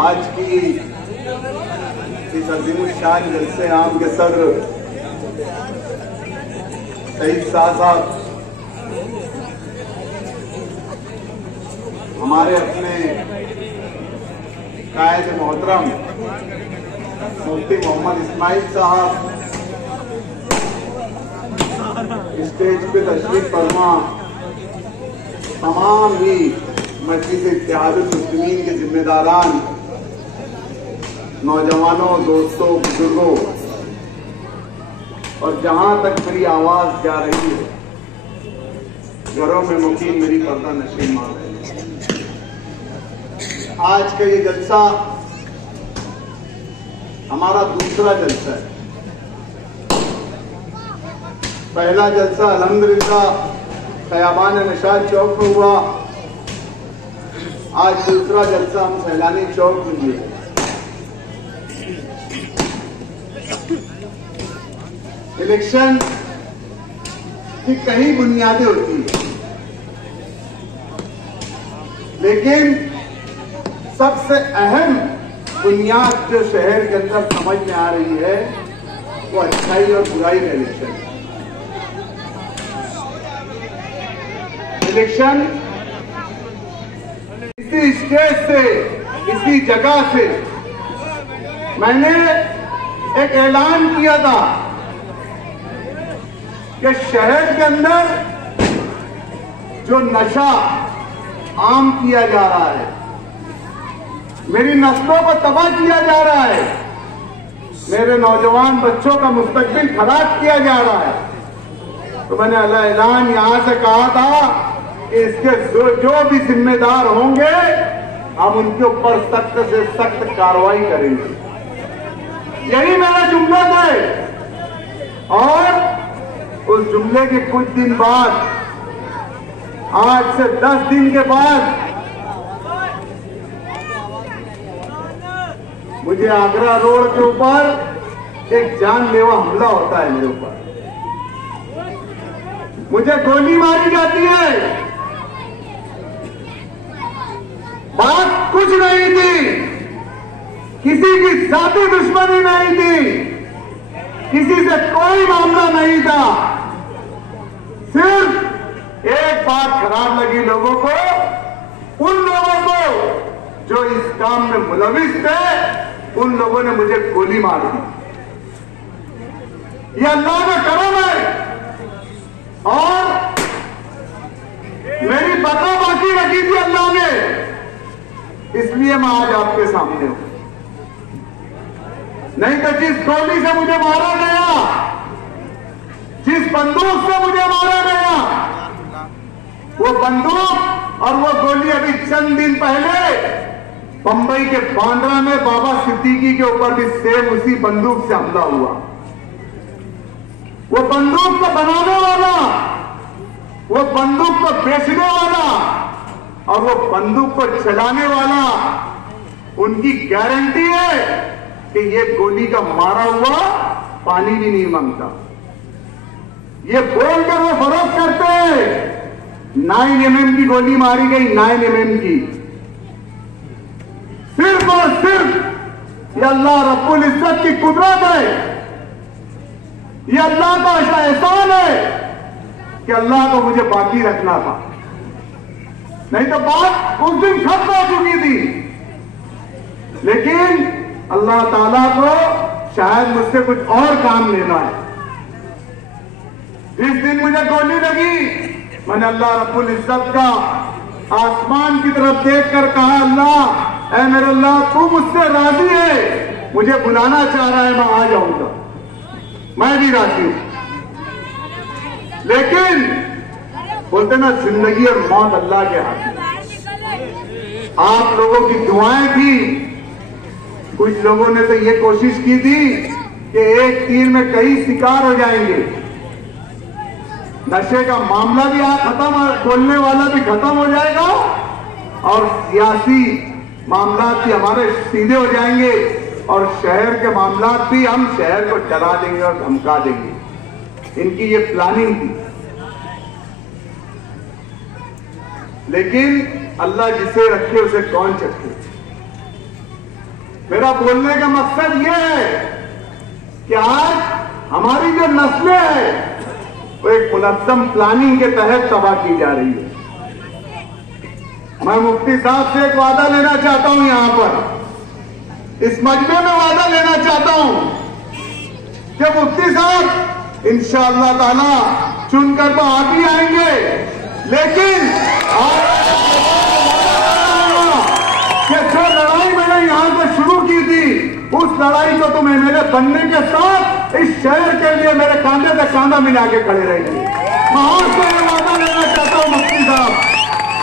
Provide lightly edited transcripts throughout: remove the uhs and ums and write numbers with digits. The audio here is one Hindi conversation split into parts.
आज की इस अज़ीमुश्शान जलसे आम के सदर सईद शाह साहब, हमारे अपने कायद मोहतरम मुफ्ती मोहम्मद इस्माइल साहब, स्टेज पे तशरीफ फरमा तमाम ही मस्जिद इत्तेहादुल मुस्लिमीन के जिम्मेदारान, नौजवानों, दोस्तों, बुजुर्गों और जहां तक मेरी आवाज जा रही है, घरों में मुकीम मेरी पर्दा नशीन मां रहे हैं। आज का ये जलसा हमारा दूसरा जलसा है। पहला जलसा अल्हम्दुलिल्लाह खयाबान निशाद चौक में हुआ। आज दूसरा जलसा हम सैलानी चौक में हुए। इलेक्शन की कई बुनियादें होती है, लेकिन सबसे अहम बुनियाद जो शहर के अंदर समझ में आ रही है वो अच्छाई और बुराई का इलेक्शन है। इलेक्शन इसी स्टेज से, इसी जगह से मैंने एक ऐलान किया था कि शहर के अंदर जो नशा आम किया जा रहा है, मेरी नस्लों को तबाह किया जा रहा है, मेरे नौजवान बच्चों का मुस्तकबिल खराब किया जा रहा है, तो मैंने ऐलान यहां से कहा था कि इसके जो भी जिम्मेदार होंगे हम उनके ऊपर सख्त से सख्त कार्रवाई करेंगे। यही मेरा जुमला था। और उस जुमले के कुछ दिन बाद, आज से 10 दिन के बाद, मुझे आगरा रोड के ऊपर एक जानलेवा हमला होता है। मेरे ऊपर मुझे गोली मारी जाती है। बात कुछ नहीं थी, किसी की जाती दुश्मनी नहीं थी, किसी से कोई मामला नहीं था। सिर्फ एक बात खराब लगी लोगों को, उन लोगों को जो इस काम में मुलविस थे, उन लोगों ने मुझे गोली मार दी। ये अल्लाह का करम है। और मेरी बता बाकी रखी थी अल्लाह ने, इसलिए मैं आज आपके सामने हूं। नहीं तो जिस गोली से मुझे मारा गया, जिस बंदूक से मुझे मारा गया, वो बंदूक और वो गोली अभी चंद दिन पहले बंबई के बांद्रा में बाबा सिद्दीकी के ऊपर भी सेम उसी बंदूक से हमला हुआ। वो बंदूक को बनाने वाला, वो बंदूक को बेचने वाला और वो बंदूक को चलाने वाला, उनकी गारंटी है कि ये गोली का मारा हुआ पानी भी नहीं मांगता। ये बोलकर वो फरोख्त करते हैं 9 mm की गोली मारी गई, 9 mm की। सिर्फ और सिर्फ ये अल्लाह रब्बुल इज्जत की कुदरत है, ये अल्लाह का एहसान है कि अल्लाह को मुझे बाकी रखना था, नहीं तो बात उस दिन खत्म हो चुकी थी। लेकिन अल्लाह ताला को शायद मुझसे कुछ और काम लेना है। जिस दिन मुझे गोली लगी, मैंने अल्लाह रब्बुल इज्जत का आसमान की तरफ देखकर कहा, अल्लाह, ऐ मेरे अल्लाह, तू मुझसे राजी है, मुझे बुलाना चाह रहा है, मैं आ जाऊंगा, मैं भी राजी हूं। लेकिन बोलते ना, जिंदगी और मौत अल्लाह के हाथ में। आप लोगों की दुआएं थी, कुछ लोगों ने तो ये कोशिश की थी कि एक तीर में कई शिकार हो जाएंगे। नशे का मामला भी खत्म, बोलने वाला भी खत्म हो जाएगा और सियासी मामला भी हमारे सीधे हो जाएंगे और शहर के मामला भी हम शहर को डरा देंगे और धमका देंगे। इनकी ये प्लानिंग थी। लेकिन अल्लाह जिसे रखे उसे कौन चखे। मेरा बोलने का मकसद ये है कि आज हमारी जो नस्लें हैं वो एक मुनज़्ज़म प्लानिंग के तहत तबाह की जा रही है। मैं मुफ्ती साहब से एक वादा लेना चाहता हूं, यहां पर इस मजमे में वादा लेना चाहता हूं कि मुफ्ती साहब इंशाअल्लाह ताला चुनकर तो आप ही आएंगे, लेकिन कि जो लड़ाई मैंने यहां से शुरू की थी उस लड़ाई को तुम मेरे बनने के साथ इस शहर के लिए मेरे कांधे से कांधा मिला के खड़े रहेंगे। मैं आपसे ये वादा लेना चाहता हूं मुफ्ती साहब,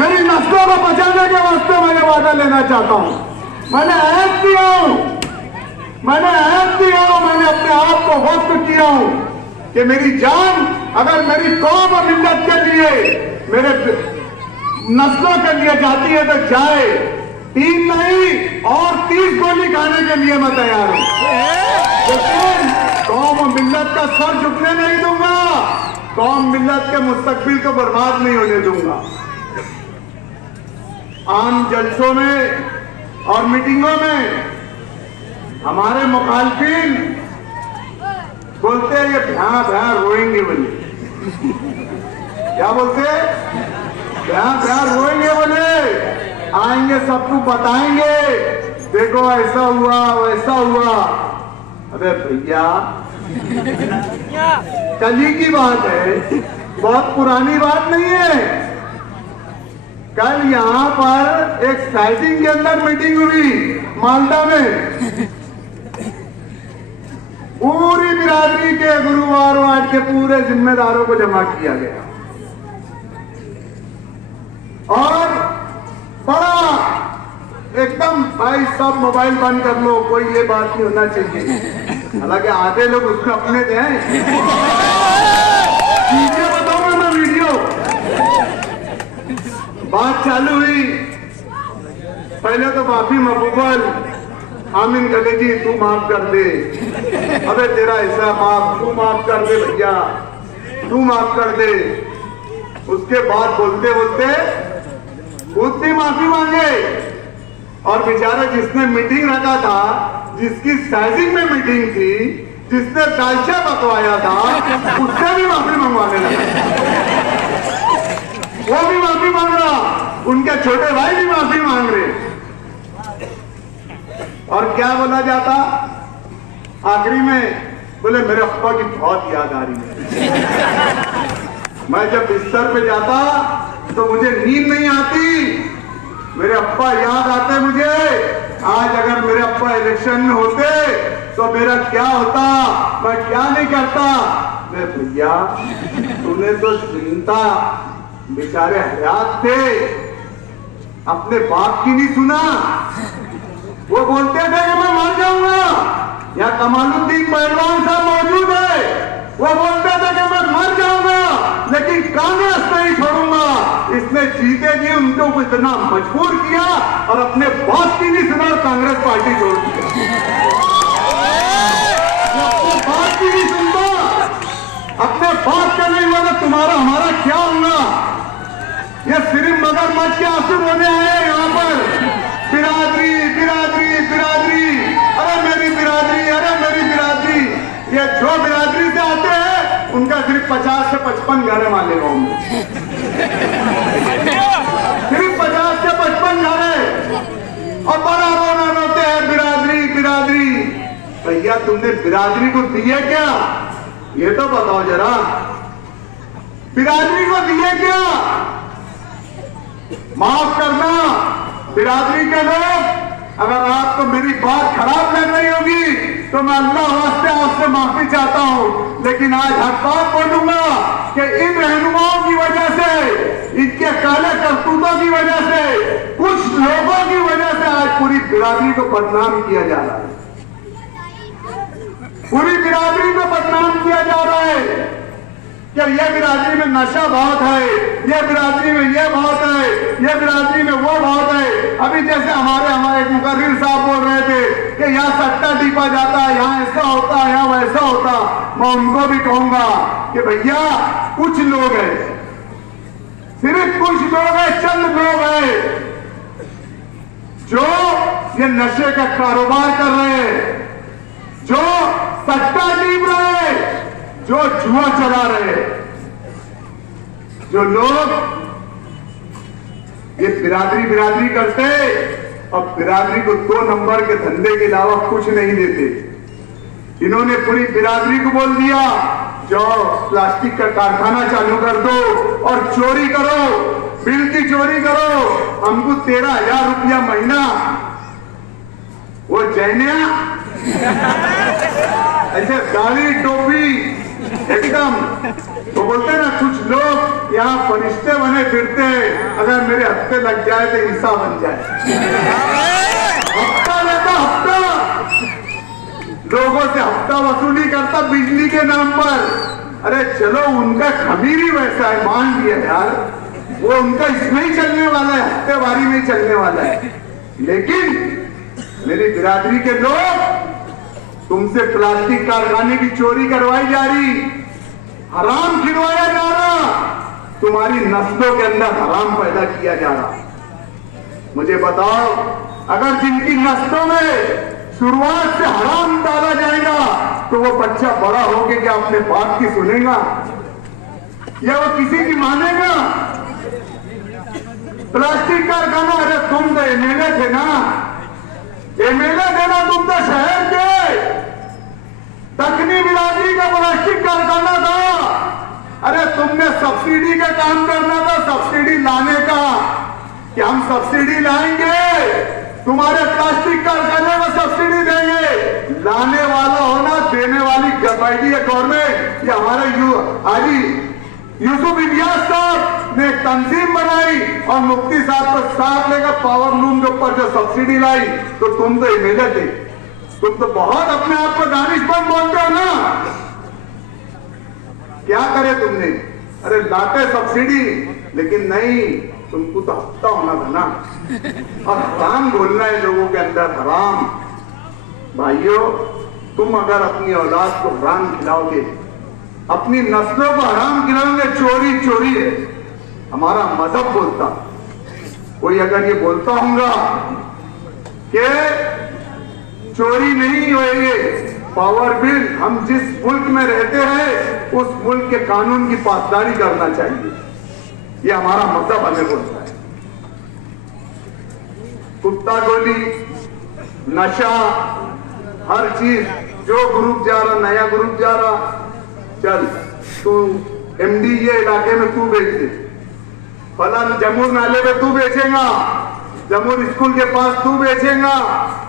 मेरी नस्लों को बचाने के वास्ते मैंने वादा लेना चाहता हूं। मैंने अहद किया हूं, मैंने अपने आप को वक्त किया हूं कि मेरी जान अगर मेरी कौम और मिल्लत के लिए, मेरे नस्लों के लिए जाती है तो जाए, 3 नहीं और 30 गोली खाने के लिए मैं तैयार हूं, लेकिन कौम और मिल्लत का सर झुकने नहीं दूंगा, कौम मिल्लत के मुस्तकबिल को बर्बाद नहीं होने दूंगा। आम जलसों में और मीटिंगों में हमारे मुखालफिन बोलते हैं ये भ्यां भ्यां रोएंगे बोले, क्या बोलते हैं? भ्यां भ्यां रोएंगे बोले, आएंगे सबको बताएंगे देखो ऐसा हुआ वैसा हुआ। अबे भैया कल ही की बात है, बहुत पुरानी बात नहीं है। कल यहां पर एक साइटिंग के अंदर मीटिंग हुई मालदा में, पूरी बिरादरी के गुरुवार वार्ड के पूरे जिम्मेदारों को जमा किया गया और बड़ा एकदम भाई सब मोबाइल बंद कर लो, कोई ये बात नहीं होना चाहिए। हालांकि आधे लोग उसको अपने थे, वीडियो बताऊंगा मैं, वीडियो बात चालू हुई। पहले तो माफी मकबूल, आमीन गले जी तू माफ कर दे, अबे तेरा ऐसा माफ, तू माफ कर दे भैया, तू माफ कर दे। उसके बाद बोलते बोलते खुद भी माफी मांगे और बेचारा जिसने मीटिंग रखा था, जिसकी साइजिंग में मीटिंग थी, जिसने दालचा पकवाया था, उससे भी माफी मंगवाने लगा। वो भी माफी मांग रहा, उनके छोटे भाई भी माफी मांग रहे। और क्या बोला जाता आखिरी में? बोले मेरे अप्पा की बहुत याद आ रही है, मैं जब बिस्तर पे जाता तो मुझे नींद नहीं आती, मेरे अप्पा याद आते मुझे। आज अगर मेरे अप्पा इलेक्शन में होते तो मेरा क्या होता, मैं क्या नहीं करता। मैं भैया तूने तो चिंता, बेचारे हयात थे, अपने बाप की नहीं सुना। वो बोलते थे कि मैं मर जाऊंगा, यहाँ कमालुद्दीन पहलवान साहब मौजूद है, वो बोलते थे कि मैं मर जाऊंगा लेकिन कांग्रेस नहीं छोड़ूंगा। इसने जीते जी उनको इतना मजबूर किया और अपने बाप की नहीं सुना और कांग्रेस पार्टी छोड़ दिया। अपने बाप की नहीं सुनता, अपने बाप का नहीं हुआ तो तुम्हारा हमारा क्या होगा? ये सिर्फ मगरमच्छ के आंसू रोने आए यहाँ पर। बिरादरी बिरादरी बिरादरी, अरे मेरी बिरादरी, अरे मेरी बिरादरी। ये जो बिरादरी से आते हैं उनका सिर्फ 50 से 55 घर है माले गांव में, सिर्फ 50 से 55 घर है और बड़ा रोना रोते हैं बिरादरी बिरादरी। भैया तुमने बिरादरी को दिए क्या, ये तो बताओ जरा, बिरादरी को दिए क्या? माफ करना बिरादरी के लोग, अगर आपको मेरी बात खराब लग रही होगी तो मैं अल्लाह वास्ते आपसे माफी चाहता हूं, लेकिन आज हर बात बोलूंगा कि इन रहनुमाओं की वजह से, इनके काले करतूतों की वजह से, कुछ लोगों की वजह से आज पूरी बिरादरी को बदनाम किया जा रहा है, पूरी बिरादरी को बदनाम किया जा रहा है कि ये बिरादरी में नशा बहुत है, ये बिरादरी में ये बहुत है, ये बिरादरी में वो बहुत है। अभी जैसे हमारे एक मुकर्रिर साहब बोल रहे थे कि यहाँ सट्टा टीपा जाता है, यहाँ ऐसा होता है, यहाँ वैसा होता। मैं उनको भी कहूंगा कि भैया कुछ लोग हैं, सिर्फ कुछ लोग हैं, चंद लोग हैं जो ये नशे का कारोबार कर रहे हैं, जो सट्टा टीप रहे हैं, जो जुआ चला रहे हैं, जो लोग ये बिरादरी करते और बिरादरी को 2 नंबर के धंधे के अलावा कुछ नहीं देते। इन्होंने पूरी बिरादरी को बोल दिया जाओ प्लास्टिक का कारखाना चालू कर दो और चोरी करो, बिल की चोरी करो, हमको 13,000 रुपया महीना। वो जैनिया ऐसे गाड़ी टोपी एकदम, वो बोलते ना कुछ लोग यहाँ फरिश्ते बने फिरते हैं, अगर मेरे हफ्ते लग जाए तो हिस्सा बन जाए। हफ्ता लेता हफ्ता, लोगों से हफ्ता वसूली करता बिजली के नाम पर। अरे चलो उनका खमीर ही वैसा है, मान लिया यार, वो उनका इसमें ही चलने वाला है, हफ्तेवारी में ही चलने वाला है। लेकिन मेरी बिरादरी के लोग, तुमसे प्लास्टिक कारखाने की चोरी करवाई जा रही, हराम खिलवाया जा रहा, तुम्हारी नस्लों के अंदर हराम पैदा किया जा रहा। मुझे बताओ, अगर जिनकी नस्लों में शुरुआत से हराम डाला जाएगा तो वो बच्चा बड़ा होके क्या अपने बाप की सुनेगा या वो किसी की मानेगा? प्लास्टिक कारखाना, अरे तुम तो एमएलए थे ना, एमएलए थे ना तुम तो शहर के, दक्षिणी बिरादरी का प्लास्टिक कारखाना था। अरे तुमने सब्सिडी का काम करना था, सब्सिडी लाने का, कि हम सब्सिडी लाएंगे, तुम्हारे प्लास्टिक कारखाने में सब्सिडी देंगे। लाने वाला होना, देने वाली गवर्नमेंट है गवर्नमेंट। ये हमारे आजी यूसुफ इलियास साहब ने एक तंजीम बनाई और मुफ्ती साहब को साथ लेकर पावर लूम के ऊपर जो सब्सिडी लाई, तो तुम तो एमएलए थे, तुम तो बहुत अपने आप को दानिशमंद बोलते हो ना। क्या करे तुमने? अरे लाते सब्सिडी, लेकिन नहीं, तुमको तो हफ्ता होना था ना। और हराम बोलना है लोगों के अंदर, हराम। भाइयों, तुम अगर अपनी औलाद को हराम खिलाओगे, अपनी नस्लों को हराम खिलाओगे, चोरी चोरी है, हमारा मजहब बोलता। कोई अगर ये बोलता होगा कि चोरी नहीं होएगी, पावर बिल, हम जिस मुल्क में रहते हैं उस मुल्क के कानून की पासदारी करना चाहिए, ये हमारा मजहब हमें बोलता है। कुत्ता गोली, नशा, हर चीज, जो ग्रुप जा रहा, नया ग्रुप जा रहा, चल तू एमडी ये इलाके में तू बेच दे, फलान जमूर नाले में तू बेचेगा, जमूर स्कूल के पास तू बेचेगा,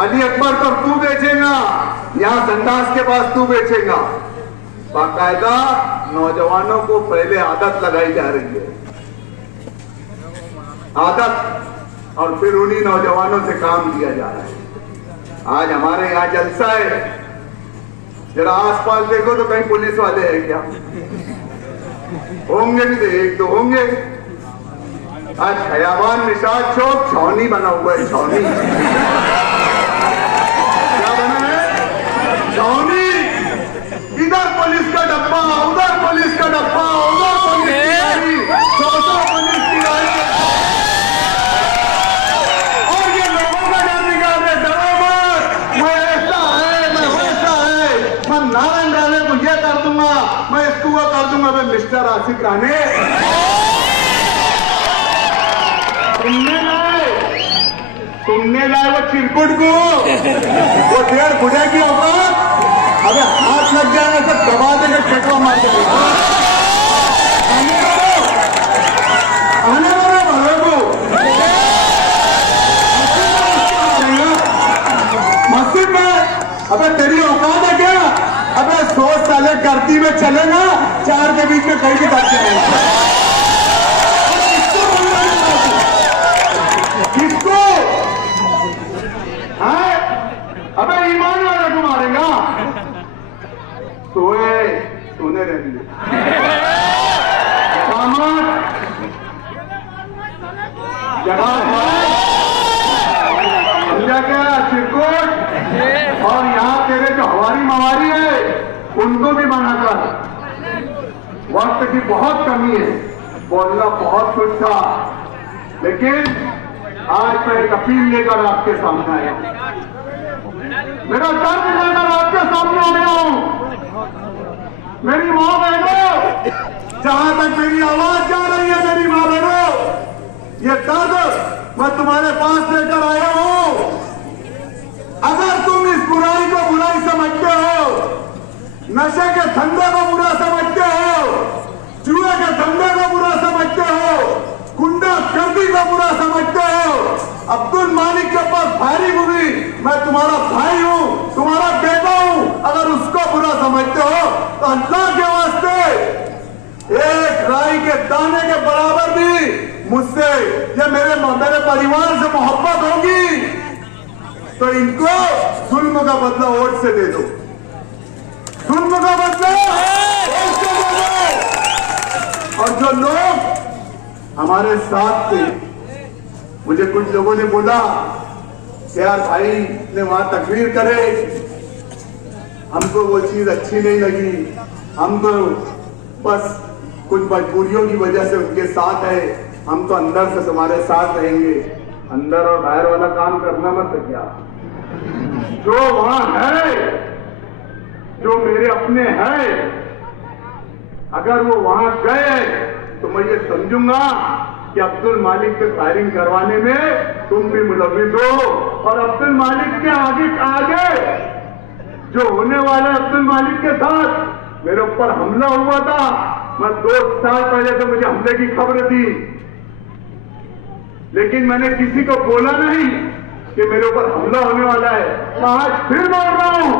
अली अकबर पर तू बेचेगा, यहाँ संडास के पास तू बेचेगा। बाकायदा नौजवानों को पहले आदत लगाई जा रही है, आदत, और फिर उन्हीं नौजवानों से काम किया जा रहा है। आज हमारे यहाँ जलसा है, जरा आसपास देखो तो कहीं पुलिस वाले हैं क्या? होंगे भी तो एक दो होंगे। आज खयाबान निशाद चौक छावनी बना हुआ है, छावनी। क्या बना है? छावनी। इधर पुलिस का डब्बा, उधर पुलिस का डब्बा, उधर पुलिस की गाड़ी, 100 पुलिस की गाड़ी, और ये लोगों का डर निकाल रहे, डरो मत, मैं ऐसा है, मैं वैसा है, मैं नारायण राणे को ये कर दूंगा, मैं इसको वो कर दूंगा। मैं मिस्टर आसिफ राणे, तुमने लाए वो चिरकुट को, वो 1.5 फुटे की औकात, अबे हाथ लग जाएगा तो दबा देंगे, फेंकवा मार देंगे। आने वाले भले को मस्जिद में, अबे तेरी औकात है क्या? अबे 100 साले गर्दी में चलेगा, 4 के बीच में कहीं भी दब जाएगा। किसको? अबे ईमान वाला को मारेगा, सोने रहेंगे जगह समझा क्या? चिरकुट, और यहाँ तेरे जो हवारी मवारी है उनको भी मना कर। वक्त की बहुत कमी है, बोलना बहुत कुछ था, लेकिन आज मैं एक अपील लेकर आपके सामने आया हूं। मेरा दर्द लेकर आपके सामने आया हूं। मेरी मां बहनों, जहां तक मेरी आवाज जा रही है मेरी मां बहनों, ये दर्द मैं तुम्हारे पास लेकर आया हूं। अगर तुम इस बुराई को बुराई समझते हो, नशे के धंधे को बुरा समझते हो, जुए के धंधे को बुरा समझते हो, गुंडागर्दी को बुरा समझते हो, अब्दुल मालिक के ऊपर फायरिंग हुई, मैं तुम्हारा भाई हूं, तुम्हारा बेटा हूं, अगर उसको बुरा समझते हो तो अल्लाह के वास्ते एक राई के दाने के बराबर भी मुझसे या मेरे परिवार से मोहब्बत होगी तो इनको जुल्म का बदला वोट से दे दो, जुल्म का बदला वोट से दे दो। और जो लोग हमारे साथ थे, मुझे कुछ लोगों ने बोला कि यार भाई ने वहां तकरीर करे, हमको वो चीज अच्छी नहीं लगी, हम तो बस कुछ मजबूरियों की वजह से उनके साथ है, हम तो अंदर से तुम्हारे साथ रहेंगे। अंदर और बाहर वाला काम करना मत क्या, जो वहां है, जो मेरे अपने हैं, अगर वो वहां गए तो मैं ये समझूंगा कि अब्दुल मालिक से फायरिंग करवाने में तुम भी मुलविस हो। और अब्दुल मालिक के आगे जो होने वाले अब्दुल मालिक के साथ मेरे ऊपर हमला हुआ था, मैं 2 साल पहले तो मुझे हमले की खबर थी, लेकिन मैंने किसी को बोला नहीं कि मेरे ऊपर हमला होने वाला है। मैं आज फिर बोल रहा हूं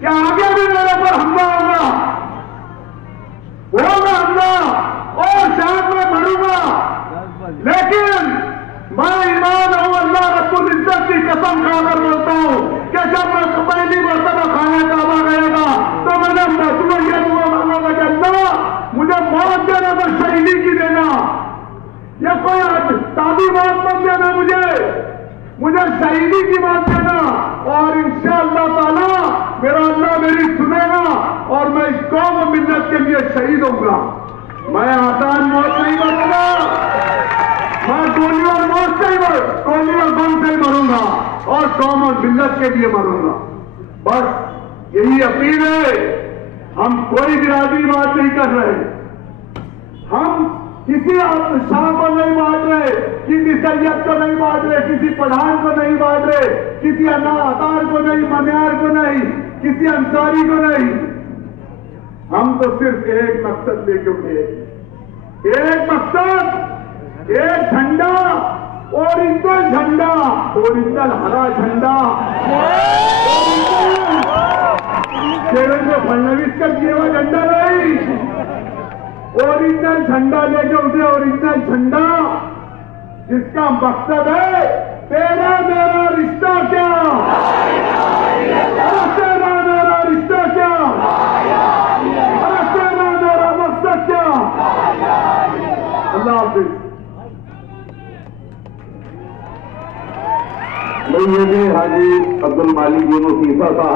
कि आगे भी मेरे ऊपर हमला होगा हमला, और शायद मैं मरूंगा, लेकिन मैं ईमान हूं, अल्लाह रब्बुल इज्जत की कसम खाकर बोलता हूं कि जब मैं पहली मरतबा खाना काबा गया था तो मैंने तुम्हें यह दुआ मांगा था कि अल्लाह मुझे मौत देना तो शहीदी की देना, या कोई सादी मौत मत देना, मुझे शहीदी की मौत देना। और इंशाअल्लाह ताला मेरा अल्लाह मेरी सुनेगा और मैं इस कौम और मिल्लत के लिए शहीद होऊंगा। मैं आसान मौत नहीं मरूंगा, मैं गोली और बम से ही मरूंगा और कौम और मिल्लत के लिए मरूंगा। बस यही अपील है, हम कोई बिरादरी बात नहीं कर रहे, हम किसी शाह को नहीं बांट रहे, किसी सैयद को नहीं बांट रहे, किसी पठान को नहीं बांट रहे, किसी अतार को नहीं, मनियार को नहीं, किसी अंसारी को नहीं। हम तो सिर्फ एक मकसद लेके उठे, एक मकसद, एक झंडा, ओरिजिनल झंडा, ओरिजिनल हरा झंडा, देवेंद्र फडणवीस का दिया हुआ झंडा नहीं, ओरिजिनल झंडा लेके उठे, ओरिजिनल झंडा जिसका मकसद है तेरा मेरा रिश्ता क्या, तेरा मेरा रिश्ता क्या, तेरा मेरा मकसद क्या। अल्लाह हाफिज। हाजी अब्दुल मालिक यूनुस ईसा साहब।